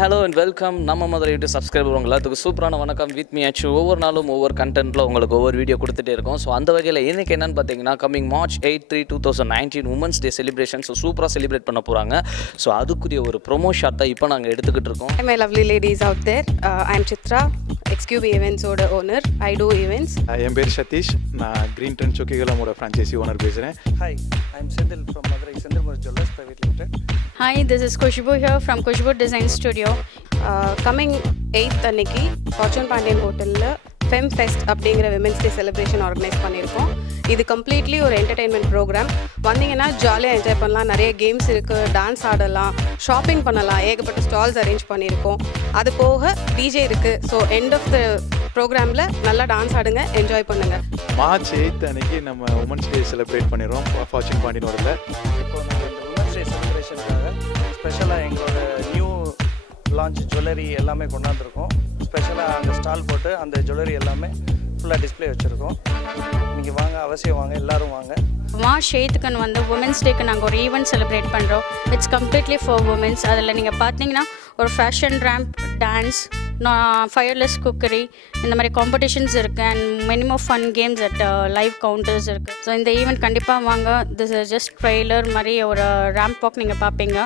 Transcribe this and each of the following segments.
hello and welcome. நம்ம Madurai YouTube subscriber உங்களுக்கு சூப்பரான வணக்கம். வித் மீ ஆச்சு ஒவ்வொரு நாளும் ஒவ்வொரு கண்டென்ட்டில் உங்களுக்கு ஒவ்வொரு வீடியோ கொடுத்துட்டே இருக்கோம். ஸோ அந்த வகையில் இன்றைக்கி என்னென்னு பார்த்தீங்கன்னா coming March 8, 2019 women's day celebration. So சூப்பராக செலிப்ரேட் பண்ண போகிறாங்க. ஸோ அதுக்குரிய ஒரு ப்ரொமோ ஷாட் தான் இப்போ நாங்கள் எடுத்துக்கிட்டு இருக்கோம். Hi my lovely ladies out there. I'm Chitra, XQB Events ஓட ஓனர். I do events. என் பேர் சதீஷ். நான் கிரீன் ட்ரெண்ட் சொக்கிகளமோட ஃப்ரான்ச்சைசி ஓனர் பேசுகிறேன். Hi, I'm Sendil from Madurai Sendil Jewellers Private Limited. Hi, this is Khushbu here from Khushbu Design Studio. Coming 8th அன்னைக்கு Fortune Pandian ஹோட்டலில் ஃபெம் fest அப்படிங்கிற women's day celebration organise பண்ணியிருக்கோம். இது completely ஒரு entertainment program. வந்தீங்கன்னா ஜாலியாக enjoy பண்ணலாம். நிறைய கேம்ஸ் இருக்குது, டான்ஸ் ஆடலாம், ஷாப்பிங் பண்ணலாம், ஏகப்பட்ட ஸ்டால்ஸ் அரேஞ்ச் பண்ணியிருக்கோம். அது போக டிஜே இருக்குது. ஸோ எண்ட் ஆஃப் த ப்ரோக்ராமில் நல்லா டான்ஸ் ஆடுங்க, என்ஜாய் பண்ணுங்கள். March 8 அன்னைக்கு நம்ம உமன்ஸ் டே செலிப்ரேட் பண்ணிடுறோம் ஃபார்ச்சூன் பாண்டியன் ஹோட்டலில். இப்போ நாங்கள் இந்த உமன்ஸ் டே செலிப்ரேஷனுக்காக ஸ்பெஷலாக எங்களோட நியூ லான்ச் ஜுவல்லரி எல்லாமே கொண்டாந்துருக்கோம். ஸ்பெஷலாக அந்த ஸ்டால் போட்டு அந்த ஜுவல்லரி எல்லாமே ஃபுல்லாக டிஸ்பிளே வச்சுருக்கோம். நீங்கள் வாங்க, அவசியம் வாங்க, எல்லோரும் வாங்க. March 8க்கு வந்து உமன்ஸ் டேக்கு நாங்கள் ஒரு ஈவெண்ட் செலிப்ரேட் பண்ணுறோம். It's completely for women's. அதில் நீங்கள் பார்த்தீங்கன்னா ஒரு fashion ramp, dance, wireless cookery, இந்த மாதிரி காம்படிஷன்ஸ் இருக்குது. And minimum fun games at live counters இருக்குது. ஸோ இந்த ஈவெண்ட் கண்டிப்பாக வாங்க. திஸ் இஸ் ஜஸ்ட் ட்ரெய்லர் மாதிரி ஒரு ரேம்ப் வாக் நீங்கள் பார்ப்பீங்க.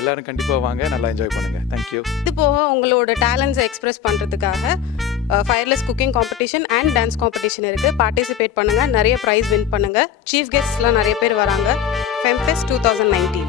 எல்லாரும் கண்டிப்பாக வாங்க, நல்லா என்ஜாய் பண்ணுங்கள். தேங்க்யூ. இது போக உங்களோட டேலண்ட்ஸை எக்ஸ்பிரஸ் பண்ணுறதுக்காக wireless cooking competition and dance competition இருக்குது. பார்ட்டிசிபேட் பண்ணுங்கள், நிறைய ப்ரைஸ் வின் பண்ணுங்கள். சீஃப் கெஸ்ட்லாம் நிறைய பேர் வராங்க. ஃபெம் ஃபெஸ்ட் 2019.